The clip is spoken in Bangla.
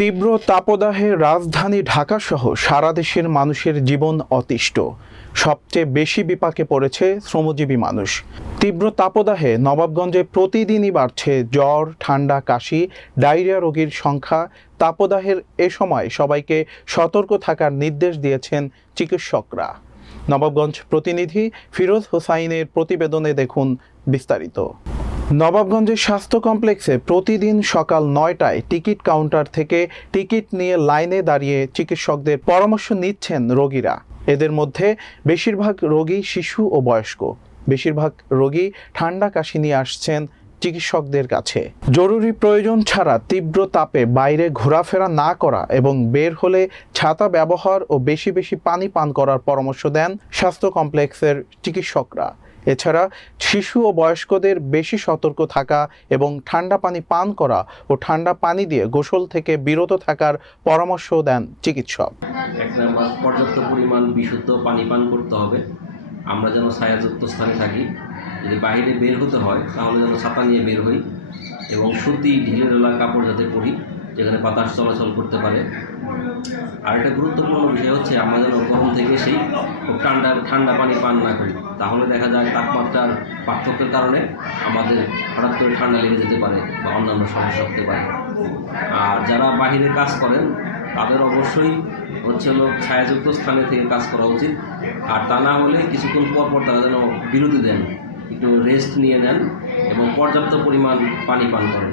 তীব্র তাপদাহে রাজধানী ঢাকাসহ সারা দেশের মানুষের জীবন অতিষ্ঠ। সবচেয়ে বেশি বিপাকে পড়েছে শ্রমজীবী মানুষ। তীব্র তাপদাহে নবাবগঞ্জে প্রতিদিনই বাড়ছে জ্বর, ঠান্ডা, কাশি, ডায়রিয়া রোগীর সংখ্যা। তাপদাহের এ সময় সবাইকে সতর্ক থাকার নির্দেশ দিয়েছেন চিকিৎসকরা। নবাবগঞ্জ প্রতিনিধি ফিরোজ হোসাইনের প্রতিবেদনে দেখুন বিস্তারিত। নবাবগঞ্জের স্বাস্থ্য কমপ্লেক্সে প্রতিদিন সকাল নয়টায় টিকিট কাউন্টার থেকে টিকিট নিয়ে লাইনে দাঁড়িয়ে চিকিৎসকদের পরামর্শ নিচ্ছেন রোগীরা। এদের মধ্যে বেশিরভাগ রোগী শিশু ও বয়স্ক। বেশিরভাগ রোগী ঠান্ডা কাশি নিয়ে আসছেন চিকিৎসকদের কাছে। জরুরি প্রয়োজন ছাড়া তীব্র তাপে বাইরে ঘোরাফেরা না করা এবং বের হলে ছাতা ব্যবহার ও বেশি বেশি পানি পান করার পরামর্শ দেন স্বাস্থ্য কমপ্লেক্সের চিকিৎসকরা। এছাড়া শিশু ও বয়স্কদের বেশি সতর্ক থাকা এবং ঠান্ডা পানি পান করা ও ঠান্ডা পানি দিয়ে গোসল থেকে বিরত থাকার পরামর্শ দেন চিকিৎসক। এক পর্যাপ্ত পরিমাণ বিশুদ্ধ পানি পান করতে হবে। আমরা যেন ছায়াযুক্ত স্থানে থাকি। যদি বাইরে বের হতে হয়, তাহলে যেন ছাতা নিয়ে বের হই এবং সুতি ঢিলে ঢোলা কাপড় যাতে পরি, যেখানে বাতাস চলাচল করতে পারে। আর একটা গুরুত্বপূর্ণ বিষয় হচ্ছে আমরা যেন গরম থেকে সেই খুব ঠান্ডা ঠান্ডা পানি পান না করি। তাহলে দেখা যায় তাপমাত্রার পার্থক্যের কারণে আমাদের হঠাৎ করে ঠান্ডা লেগে যেতে পারে বা অন্যান্য সমস্যা হতে পারে। আর যারা বাহিরে কাজ করেন, তাদের অবশ্যই হচ্ছে হলো ছায়াযুক্ত স্থানে থেকে কাজ করা উচিত। আর তা না হলে কিছুক্ষণ পর পর তারা যেন বিরতি দেন, একটু রেস্ট নিয়ে নেন এবং পর্যাপ্ত পরিমাণ পানি পান করেন।